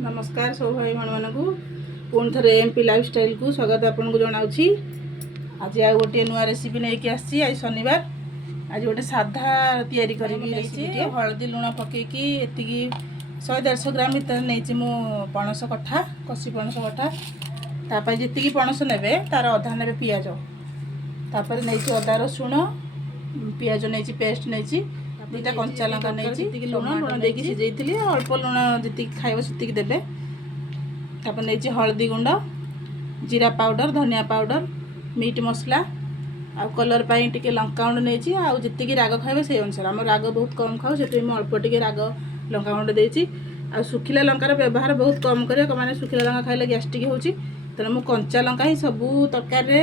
नमस्कार सब भाई भाई मानू पुणी थे एमपी लाइफस्टाइल को स्वागत आपको जनावि। आज आ गोटे नुआ रेसिपी नहीं आसी। आज शनिवार आज गोटे साधा तैयारी करी हलदी लुण पकईकी एति 100-150 ग्राम भर नहीं मु पणस कठा कषि पणस कठा तापर जी पणस ने तार अधा ने पिज तापर नहीं अदा रसुण पिज नहीं पेस्ट नहीं दुईटा कंचा लंका नहीं लुण लुण देकी सिझे अल्प लुण जी खाइब से देवे। तापर नहीं हलदी गुंड जीरा पाउडर धनिया पाउडर मीट मसला आ कलर पाई टिके लंका गुंड नहीं आउ जी राग खाइबे से अनुसार आम राग बहुत कम खाऊ से अल्प टिके राग लंका गुंड देती आ सुखिला लंकार व्यवहार बहुत कम कर मैंने सुखिला लंका खाइले गैस्ट्रिक होची तेना मु कंचा लंका ही सबू तरकारी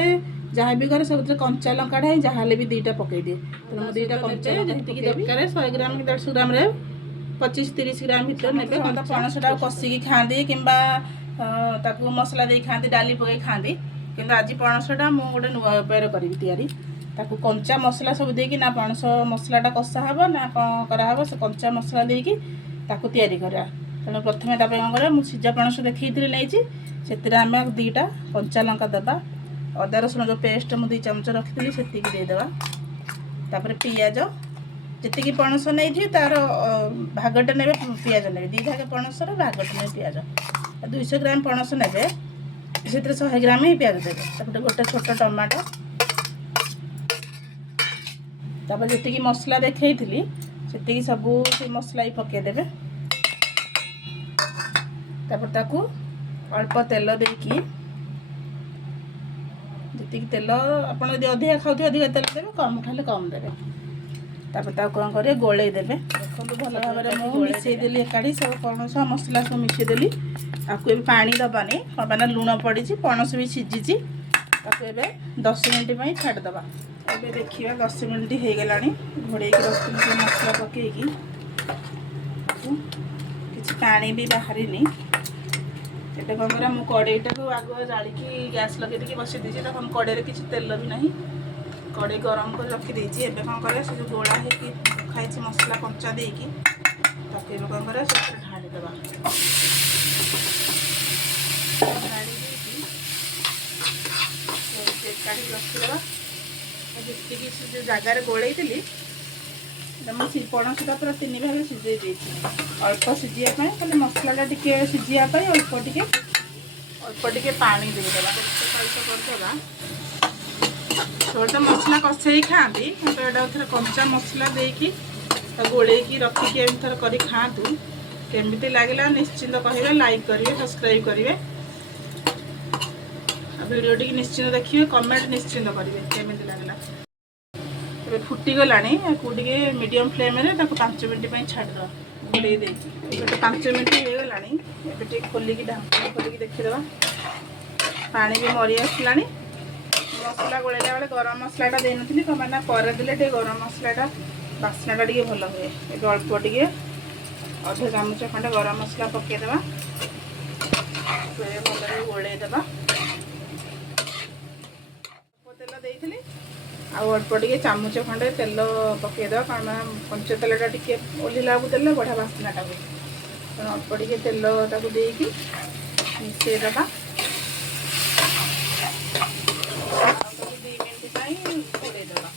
जहाँ भी करे सब कंचा लंका ही जहाँ भी दुईटा पकई दिए तेना मुझे दुईटा कंचा जी दरकार 100 ग्राम 150 ग्राम 25-30 ग्राम भर ने पणसटा कषिकी खाती कि मसला दे खाती डाली पकई खाती कि आज पणसटा मुझे गोटे नुआ उपाय करी तैयारी ताकू कंचा मसला सब देकी ना पणस मसलाटा कषा हे ना कौन कराव से कंचा मसला देकी ताकू तैयारी करा तेणु प्रथम कौन कर सिझा पणस देखी नहीं से आम दुईटा कंचा लंका देवा अदा रसुण जो पेस्ट मुझे 2 चमच रखी से देदेवा तापर पियाज जी पणस नहीं तार भागटे ने पियाज ने 2 भाग पणसर भागटे ने पियाज 200 ग्राम पणस ने से 100 ग्राम ही पियाज देवे गोटे छोट टमाटो तापर जी मसला देखी से सबू से मसला ही पकईदेवे तापर ताकू अल्प तेल देकी जी तेल आप अधिका खाते अधिका तेल देवे कम खाले कम देवे तापर कौन करे गोले देवे देखो भल भाव में मिसईदेली एकाठी सब पणस मसला सब मिसईदेली आपको ये पानी दबानी मैंने लुण पड़ी पणस भी सीझी ताको 10 मिनट छाड़देवा ए देखिए 10 मिनट हो गला घोड़े रखी मसला पकईकी किसी पानी भी बाहरी एटा कौन करा मु कड़ईटा को आगुआ जालिकी गैस लगे बसई देती तक कड़े किसी तेल भी ना कड़े गरम कर रखी एबे कौन करे से जो गोला है खाई मसला कंचा देकी ताके कौन करे से ढाड़ीदेवा ढाड़ी काढ़ी रखीदेवा जी जो जगार गोलई मुझे पणसटा पूरा 3 भाग सिझे अल्प सिझापी खाली मसलाटा टिके सिझापी अल्प टिके पानी देदेवा करदेवा छोटा मसला कषे खाती थोड़ा कंचा मसला देकी गोलैकी रखिकी एमती कर खातु केमती लगे निश्चिंत कहे लाइक करेंगे सब्सक्राइब करेंगे वीडियो टी निश्चिंत देखिए कमेंट निश्चिंत करेंगे केमती लगला ए फुटीगला मीडियम फ्लेम में 5 मिनट छाड़देवा घोड़े देखिए 5 मिनट हो गला ए खोलिकी ढांकण खोलिकी देखीदेवा पानी भी मरी आसला मसला गोलेला बेले गरम मसलाटा दे नी मैंने पर देले गरम मसलाटा बास्नाटा टे भल हुए ए अल्प टे अध चामच खंडे गरम मसला पकईदेवा भल गोलैदेवा तेल देती आउ अल्प टे चामच खंडे तेल पकईदेवा कारण कंच तेलटा टे ओल्ला देले बढ़िया बास्नाटा हुए तेणु अल्प टे तेल ताकू देकी मिसईदेवा 2 मिनट घोड़ेदेवा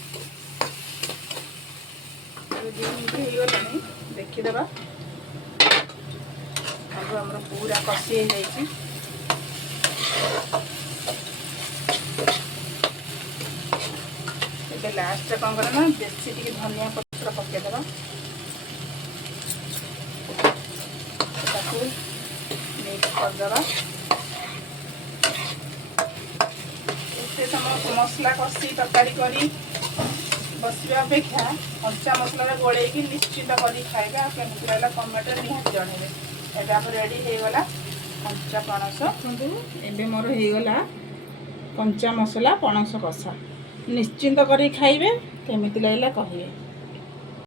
2 मिनट हो गला देखीदेवा आम पूरा कषि हो लास्ट कौन करना बेसी टी धनिया पत्र पकईदेवा मिक्स करदेवा समय मसला कषि तरकारी करी बसवा अपेक्षा कंचा मसला गोलैकी निश्चिंत कर खाइबा केमती लगला कमेंट निहाती जनइबे एबे आप रेडी हो गला कंचा पणस एबे मोर हो गला कंचा मसला पणस कषा निश्चिंत कर खाइबे केमती लगला कहिए।